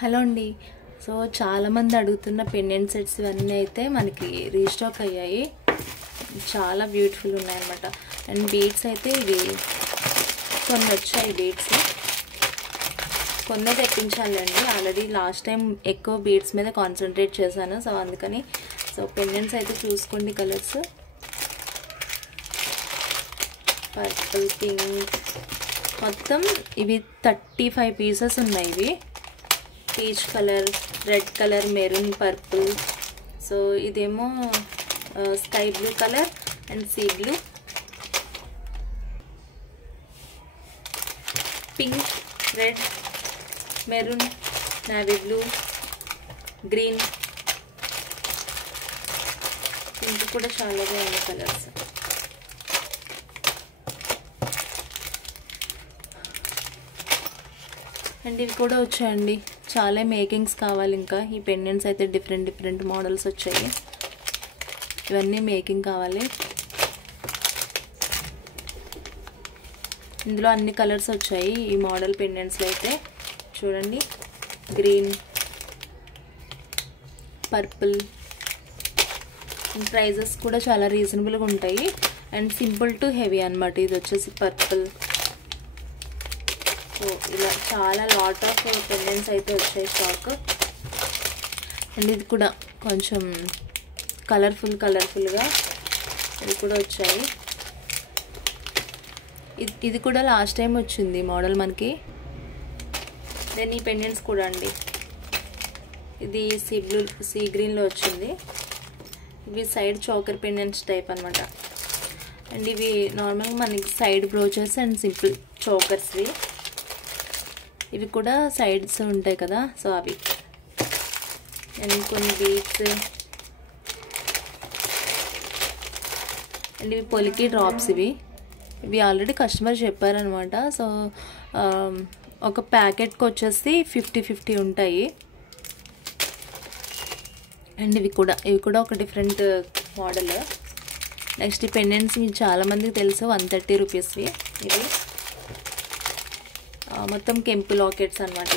Hello అండి. So చాలామంది అడుగుతున్న పెండెంట్ సెట్స్ ఇవన్నీ అయితే మనకి రీస్టాక్ అయ్యాయి. చాలా బ్యూటిఫుల్ ఉన్నాయన్నమాట. అండ్ బీడ్స్ అయితే ఇవి కొన్ని వచ్చాయి. బీడ్స్ కొన్ని తెప్పించాలండి. ఆల్రెడీ లాస్ట్ టైం ఎక్కువ బీడ్స్ మీద కాన్సన్ట్రేట్ చేశాను. సో అందుకని పెండెంట్స్ అయితే చూసుకోండి. కలర్స్ పర్పుల్, పింక్, మొత్తం ఇవి 35 పీసెస్ ఉన్నాయి. ఇవి peach colour, red colour, maroon, purple. So ఇదేమో sky blue colour and sea blue, pink, red, maroon, navy blue, green. Pink కూడా చాలా బాగుంది కలర్స్. అండ్ ఇవి కూడా వచ్చాయండి. చాలా మేకింగ్స్ కావాలి. ఇంకా ఈ పెండెంట్స్ అయితే డిఫరెంట్ మోడల్స్ వచ్చాయి. ఇవన్నీ మేకింగ్ కావాలి. ఇందులో అన్ని కలర్స్ వచ్చాయి. ఈ మోడల్ పెండెంట్స్లో అయితే చూడండి, గ్రీన్, పర్పుల్. ప్రైజెస్ కూడా చాలా రీజనబుల్గా ఉంటాయి. అండ్ సింపుల్ టు హెవీ అన్నమాట. ఇది వచ్చేసి పర్పుల్. సో ఇలా చాలా లాట్ ఆఫ్ పెండెంట్స్ అయితే వచ్చాయి స్టాక్. అండ్ ఇది కూడా కొంచెం కలర్ఫుల్గా ఇది కూడా వచ్చాయి. ఇది కూడా లాస్ట్ టైం వచ్చింది మోడల్ మనకి. దెన్ ఈ పెండెంట్స్ కూడా అండి, ఇది సీ గ్రీన్లో వచ్చింది. ఇవి సైడ్ చోకర్ పెండెంట్స్ టైప్ అనమాట. అండ్ ఇవి నార్మల్గా మనకి సైడ్ బ్రోచెస్ అండ్ సింపుల్ చోకర్స్వి. ఇవి కూడా సైడ్స్ ఉంటాయి కదా, సో అవి. అండ్ కొన్ని బీడ్స్. అండ్ ఇవి పొలికి డ్రాప్స్. ఇవి ఆల్రెడీ కస్టమర్ చెప్పారనమాట. సో ఒక ప్యాకెట్కి వచ్చేసి 50 ఉంటాయి. అండ్ ఇవి కూడా ఒక డిఫరెంట్ మోడల్. నెక్స్ట్ ఈ పెండెంట్స్ మీకు చాలామందికి తెలుసు, 130 రూపీస్వి. ఇవి మొత్తం కెంపు లాకెట్స్ అనమాట.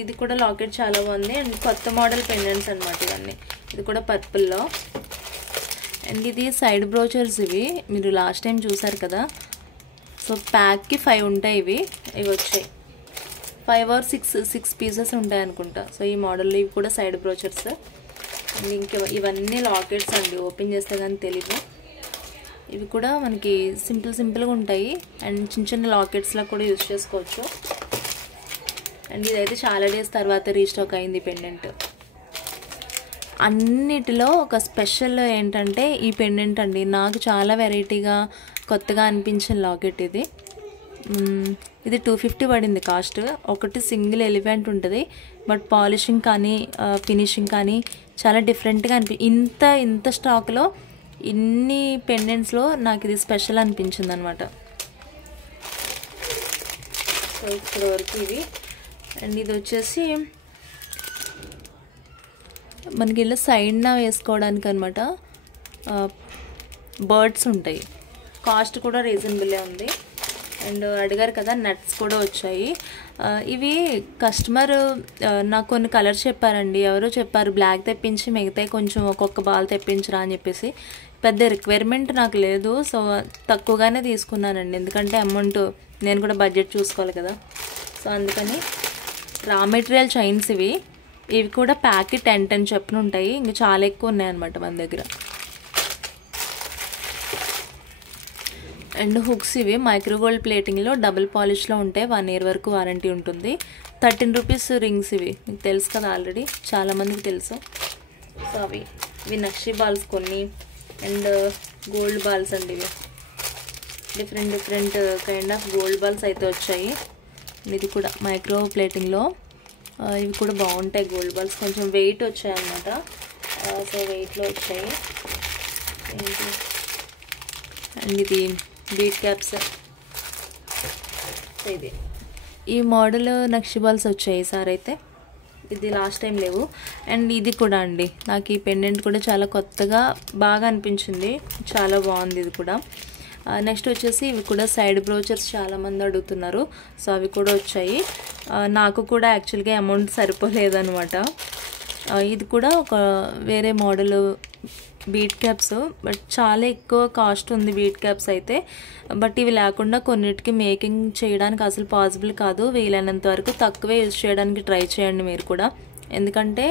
ఇది కూడా లాకెట్ చాలా బాగుంది. అండ్ కొత్త మోడల్ పెండెంట్స్ అనమాట ఇవన్నీ. ఇది కూడా పర్పుల్లో. అండ్ ఇది సైడ్ బ్రోచర్స్. ఇవి మీరు లాస్ట్ టైం చూసారు కదా. సో ప్యాక్కి 5 ఉంటాయి. ఇవి వచ్చాయి 5 or 6 పీసెస్ ఉంటాయి అనుకుంటా. సో ఈ మోడల్లో ఇవి కూడా సైడ్ బ్రోచర్స్. అండ్ ఇంకా ఇవన్నీ లాకెట్స్ అండి. ఓపెన్ చేస్తే కానీ తెలీదు. ఇవి కూడా మనకి సింపుల్గా ఉంటాయి. అండ్ చిన్న లాకెట్స్లా కూడా యూజ్ చేసుకోవచ్చు. అండ్ ఇదైతే చాలా డేస్ తర్వాత రీస్టాక్ అయింది పెండెంట్. అన్నిటిలో ఒక స్పెషల్ ఏంటంటే ఈ పెండెంట్ అండి. నాకు చాలా వెరైటీగా కొత్తగా అనిపించిన లాకెట్ ఇది. 250 పడింది కాస్ట్. ఒకటి సింగిల్ ఎలిఫెంట్ ఉంటుంది, బట్ పాలిషింగ్ కానీ ఫినిషింగ్ కానీ చాలా డిఫరెంట్గా ఇంత స్టాక్లో ఇన్ని పెండెంట్స్లో నాకు ఇది స్పెషల్ అనిపించింది అనమాట. సో ఇప్పుడు వరకు ఇవి. అండ్ ఇది వచ్చేసి మనకి ఇలా సైడ్న వేసుకోవడానికి అనమాట. బర్డ్స్ ఉంటాయి. కాస్ట్ కూడా రీజనబుల్లే ఉంది. అండ్ అడిగారు కదా, నట్స్ కూడా వచ్చాయి. ఇవి కస్టమర్ నాకు కొన్ని కలర్స్ చెప్పారండి. ఎవరో చెప్పారు బ్లాక్ తెప్పించి మిగతాయి కొంచెం ఒక్కొక్క బాల్ తెప్పించరా అని చెప్పేసి. పెద్ద రిక్వైర్మెంట్ నాకు లేదు. సో తక్కువగానే తీసుకున్నానండి. ఎందుకంటే అమౌంట్ నేను కూడా బడ్జెట్ చూసుకోవాలి కదా. సో అందుకని రా మెటీరియల్ చైన్స్ ఇవి కూడా ప్యాక్కి 10 చొప్పున ఉంటాయి. ఇంకా చాలా ఎక్కువ ఉన్నాయన్నమాట మన దగ్గర. అండ్ హుక్స్ ఇవి మైక్రోగోల్డ్ ప్లేటింగ్లో డబుల్ పాలిష్లో ఉంటాయి. 1 year వరకు వారంటీ ఉంటుంది. 13 రూపీస్ రింగ్స్. ఇవి మీకు తెలుసు కదా, ఆల్రెడీ చాలామందికి తెలుసు. సో ఇవి నక్షి బాల్స్ కొన్ని. అండ్ గోల్డ్ బాల్స్ అండి. ఇవి different kind of gold balls అయితే వచ్చాయి. ఇది కూడా మైక్రో ప్లేటింగ్లో. ఇవి కూడా బాగుంటాయి గోల్డ్ బాల్స్. కొంచెం వెయిట్ వచ్చాయి అన్నమాట. సో వెయిట్లో వచ్చాయి. అండ్ ఇది బీట్ క్యాప్స్. ఇది ఈ మోడల్ నక్షి బాల్స్ వచ్చాయి ఈసారి అయితే. ఇది లాస్ట్ టైం లేవు. అండ్ ఇది కూడా అండి, నాకు ఈ పెండెంట్ కూడా చాలా కొత్తగా బాగా అనిపించింది. చాలా బాగుంది ఇది కూడా. నెక్స్ట్ వచ్చేసి ఇవి కూడా సైడ్ బ్రోచర్స్ చాలా మంది అడుగుతున్నారు, సో అవి కూడా వచ్చాయి. నాకు కూడా యాక్చువల్గా అమౌంట్ సరిపోలేదనమాట. ఇది కూడా ఒక వేరే మోడల్ బీట్ క్యాప్స్, బట్ చాలా ఎక్కువ కాస్ట్ ఉంది బీట్ క్యాప్స్ అయితే. బట్ ఇవి లేకుండా కొన్నిటికి మేకింగ్ చేయడానికి అసలు పాసిబుల్ కాదు. వీలైనంత వరకు తక్కువే యూజ్ చేయడానికి ట్రై చేయండి మీరు కూడా, ఎందుకంటే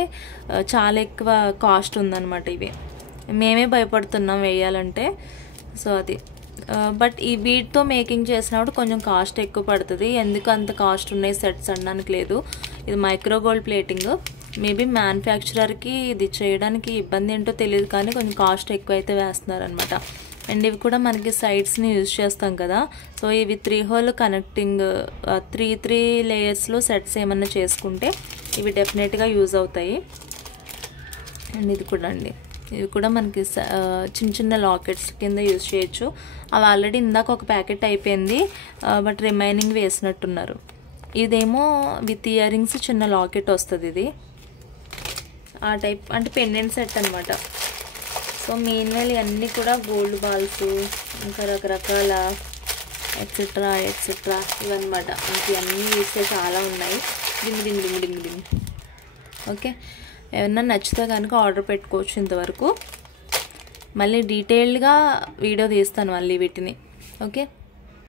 చాలా ఎక్కువ కాస్ట్ ఉందన్నమాట. ఇవి మేమే భయపడుతున్నాం వేయాలంటే. సో అది బట్ ఈ బీట్తో మేకింగ్ చేసినప్పుడు కొంచెం కాస్ట్ ఎక్కువ పడుతుంది. ఎందుకు అంత కాస్ట్ ఉన్నాయి సెట్స్ అనడానికి లేదు. ఇది మైక్రో గోల్డ్ ప్లేటింగ్. మేబీ మ్యానుఫ్యాక్చరర్కి ఇది చేయడానికి ఇబ్బంది ఏంటో తెలియదు, కానీ కొంచెం కాస్ట్ ఎక్కువ అయితే వేస్తున్నారు అనమాట. అండ్ ఇవి కూడా మనకి సైడ్స్ని యూజ్ చేస్తాం కదా, సో ఇవి 3 హోల్ కనెక్టింగ్ 3 లేయర్స్లో సెట్స్ ఏమన్నా చేసుకుంటే ఇవి డెఫినెట్గా యూజ్ అవుతాయి. అండ్ ఇది కూడా అండి, ఇవి కూడా మనకి చిన్న చిన్న లాకెట్స్ కింద యూజ్ చేయొచ్చు. అవి ఆల్రెడీ ఇందాక ఒక ప్యాకెట్ అయిపోయింది, బట్ రిమైనింగ్ వేసినట్టున్నారు. ఇదేమో విత్ ఇయర్ రింగ్స్ చిన్న లాకెట్ వస్తుంది. ఇది ఆ టైప్ అంటే పెండెంట్ సెట్ అనమాట. సో మెయిన్వెల్ ఇవన్నీ కూడా గోల్డ్ బాల్స్, ఇంకా రకరకాల ఎక్సెట్రా ఇవన్నమాట. మనకి అన్నీ వేస్తే చాలా ఉన్నాయి. డింగ్. ఓకే, ఏమన్నా నచ్చితే కనుక ఆర్డర్ పెట్టుకోవచ్చు. ఇంతవరకు మళ్ళీ డీటెయిల్డ్గా వీడియో తీస్తాను మళ్ళీ వీటిని. ఓకే.